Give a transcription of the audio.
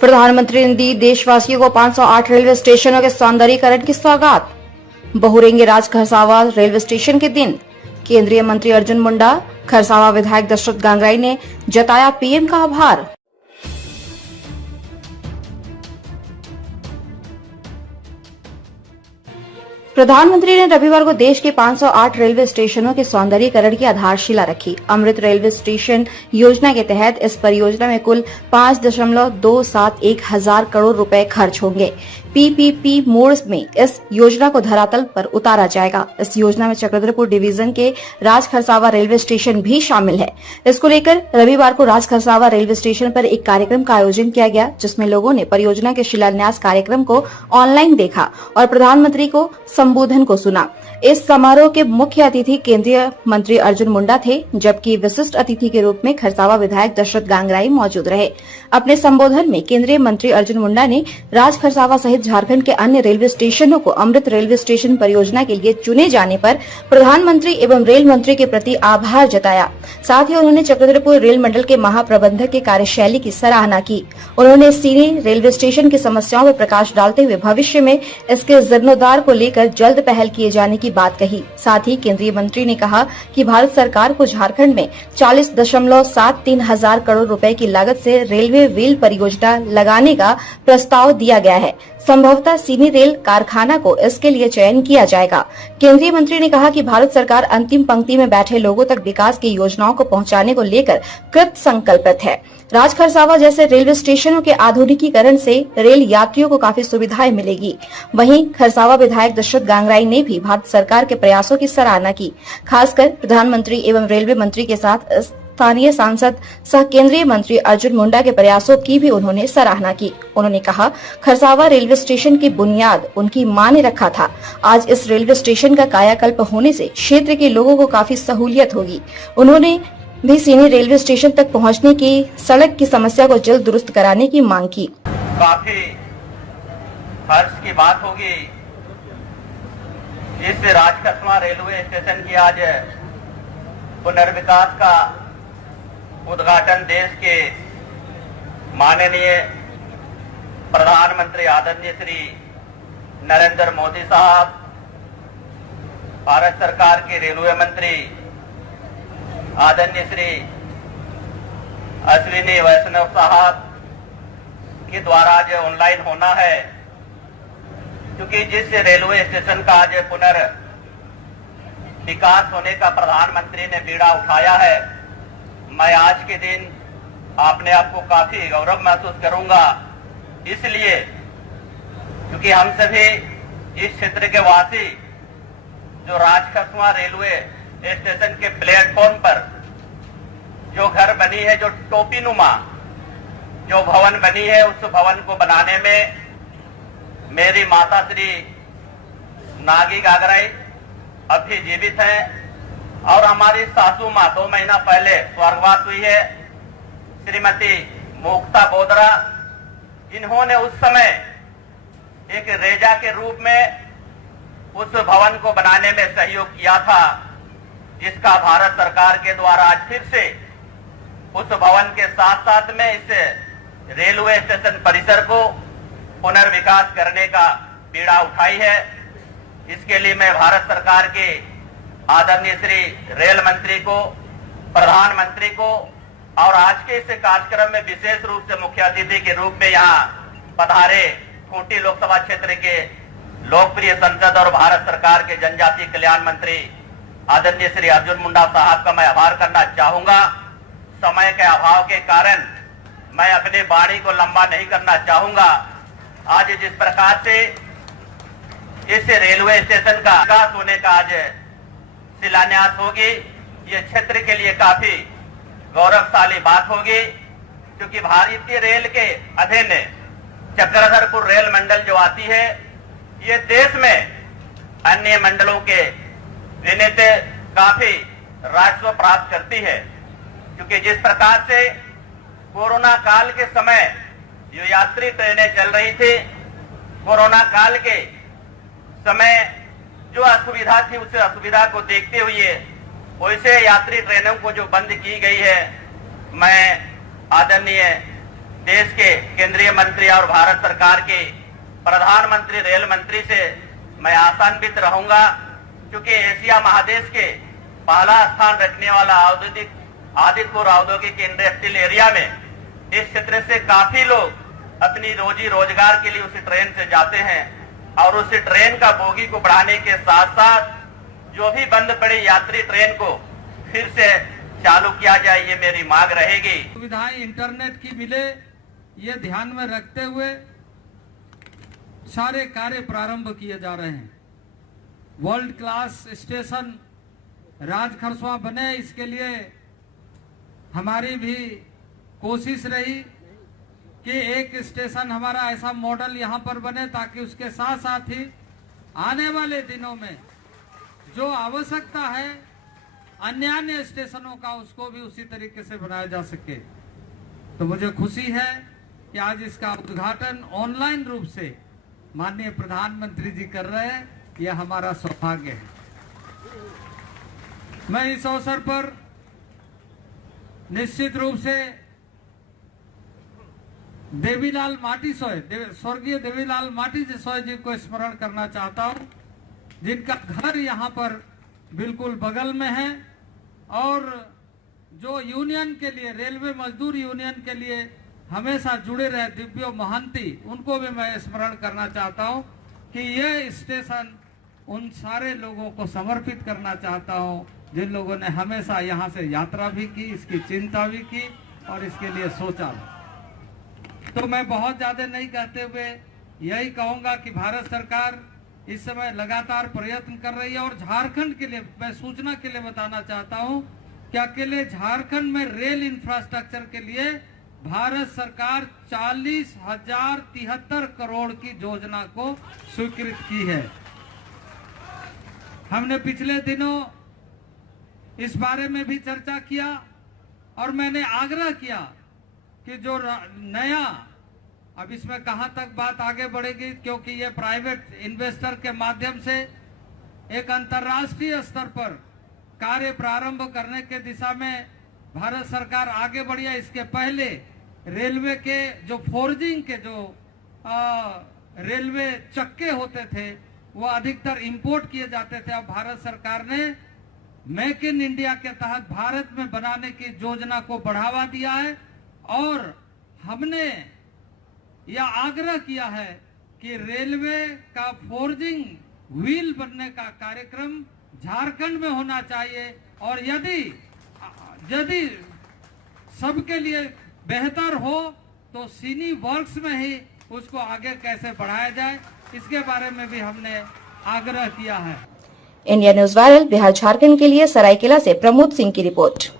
प्रधानमंत्री ने दी देशवासियों को 508 रेलवे स्टेशनों के सौंदर्यीकरण की सौगात। बहुरेंगे राज खरसावा रेलवे स्टेशन के दिन। केंद्रीय मंत्री अर्जुन मुंडा, खरसावा विधायक दशरथ गांगराई ने जताया पीएम का आभार। प्रधानमंत्री ने रविवार को देश के 508 रेलवे स्टेशनों के सौंदर्यीकरण की आधारशिला रखी। अमृत रेलवे स्टेशन योजना के तहत इस परियोजना में कुल 5.271 हजार करोड़ रुपए खर्च होंगे। पीपीपी मोड में इस योजना को धरातल पर उतारा जाएगा। इस योजना में चक्रधरपुर डिवीजन के राज खरसावा रेलवे स्टेशन भी शामिल है। इसको लेकर रविवार को राज खरसावा रेलवे स्टेशन पर एक कार्यक्रम का आयोजन किया गया, जिसमें लोगों ने परियोजना के शिलान्यास कार्यक्रम को ऑनलाइन देखा और प्रधानमंत्री को संबोधन को सुना। इस समारोह के मुख्य अतिथि केंद्रीय मंत्री अर्जुन मुंडा थे, जबकि विशिष्ट अतिथि के रूप में खरसावा विधायक दशरथ गांगराई मौजूद रहे। अपने संबोधन में केंद्रीय मंत्री अर्जुन मुंडा ने राज खरसावा सहित झारखंड के अन्य रेलवे स्टेशनों को अमृत रेलवे स्टेशन परियोजना के लिए चुने जाने पर प्रधानमंत्री एवं रेल मंत्री के प्रति आभार जताया। साथ ही उन्होंने चक्रधरपुर रेल मंडल के महाप्रबंधक के कार्यशैली की सराहना की। उन्होंने सीनी रेलवे स्टेशन की समस्याओं पर प्रकाश डालते हुए भविष्य में इसके जीर्णोद्धार को लेकर जल्द पहल किए जाने की बात कही। साथ ही केंद्रीय मंत्री ने कहा कि भारत सरकार को झारखंड में 40.73 हजार करोड़ रुपए की लागत से रेलवे व्हील परियोजना लगाने का प्रस्ताव दिया गया है। संभवतः सीनी रेल कारखाना को इसके लिए चयन किया जाएगा। केंद्रीय मंत्री ने कहा कि भारत सरकार अंतिम पंक्ति में बैठे लोगों तक विकास की योजनाओं को पहुंचाने को लेकर कृत संकल्पित है। राज खरसावा जैसे रेलवे स्टेशनों के आधुनिकीकरण से रेल यात्रियों को काफी सुविधाएं मिलेगी। वहीं खरसावा विधायक दशरथ गांगराई ने भी भारत सरकार के प्रयासों की सराहना की। खासकर प्रधानमंत्री एवं रेलवे मंत्री के साथ स्थानीय सांसद सह केंद्रीय मंत्री अर्जुन मुंडा के प्रयासों की भी उन्होंने सराहना की। उन्होंने कहा, खरसावा रेलवे स्टेशन की बुनियाद उनकी मां ने रखा था। आज इस रेलवे स्टेशन का कायाकल्प होने से क्षेत्र के लोगों को काफी सहूलियत होगी। उन्होंने भी सीनी रेलवे स्टेशन तक पहुंचने की सड़क की समस्या को जल्द दुरुस्त कराने की मांग की। काफी हर्ष की बात होगी इस राज खरसावा रेलवे स्टेशन की आज पुनर्विकास का उद्घाटन देश के माननीय प्रधानमंत्री आदरणीय श्री नरेंद्र मोदी साहब, भारत सरकार के रेलवे मंत्री आदरणीय श्री अश्विनी वैष्णव साहब के द्वारा आज ऑनलाइन होना है, क्योंकि जिस रेलवे स्टेशन का आज विकास होने का प्रधानमंत्री ने बीड़ा उठाया है, मैं आज के दिन अपने आप को काफी गौरव महसूस करूंगा। इसलिए क्योंकि हम सभी इस क्षेत्र के वासी जो राज खरसावा रेलवे स्टेशन के प्लेटफॉर्म पर जो घर बनी है, जो टोपीनुमा जो भवन बनी है, उस भवन को बनाने में मेरी माता श्री नागी गागराई अभी जीवित हैं और हमारी सासू माँ 2 महीना पहले स्वर्गवास हुई है, श्रीमती मुक्ता बोदरा। इन्होंने उस समय एक रेजा के रूप में उस भवन को बनाने में सहयोग किया था, जिसका भारत सरकार के द्वारा आज फिर से उस भवन के साथ साथ में इस रेलवे स्टेशन परिसर को पुनर्विकास करने का बीड़ा उठाई है। इसके लिए मैं भारत सरकार के आदरणीय श्री रेल मंत्री को, प्रधानमंत्री को और आज के इस कार्यक्रम में विशेष रूप से मुख्य अतिथि के रूप में यहाँ पधारे खूंटी लोकसभा क्षेत्र के लोकप्रिय सांसद और भारत सरकार के जनजातीय कल्याण मंत्री आदरणीय श्री अर्जुन मुंडा साहब का मैं आभार करना चाहूंगा। समय के अभाव के कारण मैं अपनी वाणी को लंबा नहीं करना चाहूंगा। आज जिस प्रकार से इस रेलवे स्टेशन का विकास होने का आज शिलान्यास होगी, ये क्षेत्र के लिए काफी गौरवशाली बात होगी, क्योंकि भारतीय रेल के अधीन चक्रधरपुर रेल मंडल जो आती है, ये देश में अन्य मंडलों के ऋणित काफी राजस्व प्राप्त करती है। क्योंकि जिस प्रकार से कोरोना काल के समय जो यात्री ट्रेनें चल रही थी, कोरोना काल के समय जो असुविधा थी, उस असुविधा को देखते हुए वैसे यात्री ट्रेनों को जो बंद की गई है, मैं आदरणीय देश के केंद्रीय मंत्री और भारत सरकार के प्रधानमंत्री रेल मंत्री से मैं आशान्वित रहूंगा, क्योंकि एशिया महादेश के पहला स्थान रखने वाला आदितपुर औद्योगिक इंडस्ट्रियल एरिया में इस क्षेत्र से काफी लोग अपनी रोजी रोजगार के लिए उसी ट्रेन से जाते हैं और उसी ट्रेन का बोगी को बढ़ाने के साथ साथ जो भी बंद पड़ी यात्री ट्रेन को फिर से चालू किया जाए, ये मेरी मांग रहेगी। सुविधाएं इंटरनेट की मिले, ये ध्यान में रखते हुए सारे कार्य प्रारंभ किए जा रहे हैं। वर्ल्ड क्लास स्टेशन राजखरसवां बने, इसके लिए हमारी भी कोशिश रही कि एक स्टेशन हमारा ऐसा मॉडल यहां पर बने ताकि उसके साथ साथ ही आने वाले दिनों में जो आवश्यकता है अन्य स्टेशनों का, उसको भी उसी तरीके से बनाया जा सके। तो मुझे खुशी है कि आज इसका उद्घाटन ऑनलाइन रूप से माननीय प्रधानमंत्री जी कर रहे हैं, यह हमारा सौभाग्य है। मैं इस अवसर पर निश्चित रूप से देवीलाल माटीसोय, स्वर्गीय देवीलाल माटीसोय जी को स्मरण करना चाहता हूं, जिनका घर यहां पर बिल्कुल बगल में है और जो यूनियन के लिए, रेलवे मजदूर यूनियन के लिए हमेशा जुड़े रहे दिव्यो महंती, उनको भी मैं स्मरण करना चाहता हूं कि यह स्टेशन उन सारे लोगों को समर्पित करना चाहता हूं जिन लोगों ने हमेशा यहां से यात्रा भी की, इसकी चिंता भी की और इसके लिए सोचा। तो मैं बहुत ज्यादा नहीं कहते हुए यही कहूंगा कि भारत सरकार इस समय लगातार प्रयत्न कर रही है और झारखंड के लिए मैं सूचना के लिए बताना चाहता हूं कि अकेले झारखंड में रेल इंफ्रास्ट्रक्चर के लिए भारत सरकार 40,073 करोड़ की योजना को स्वीकृत की है। हमने पिछले दिनों इस बारे में भी चर्चा किया और मैंने आग्रह किया कि जो नया, अब इसमें कहां तक बात आगे बढ़ेगी, क्योंकि ये प्राइवेट इन्वेस्टर के माध्यम से एक अंतर्राष्ट्रीय स्तर पर कार्य प्रारंभ करने के दिशा में भारत सरकार आगे बढ़ी है। इसके पहले रेलवे के जो फोर्जिंग के जो रेलवे चक्के होते थे वो अधिकतर इंपोर्ट किए जाते थे। अब भारत सरकार ने मेक इन इंडिया के तहत भारत में बनाने की योजना को बढ़ावा दिया है और हमने यह आग्रह किया है कि रेलवे का फोर्जिंग व्हील बनने का कार्यक्रम झारखंड में होना चाहिए और यदि सबके लिए बेहतर हो तो सीनी वर्क्स में ही उसको आगे कैसे बढ़ाया जाए, इसके बारे में भी हमने आग्रह किया है। India news viral Bihar Jharkhand के लिए सरायकेला से प्रमोद सिंह की रिपोर्ट।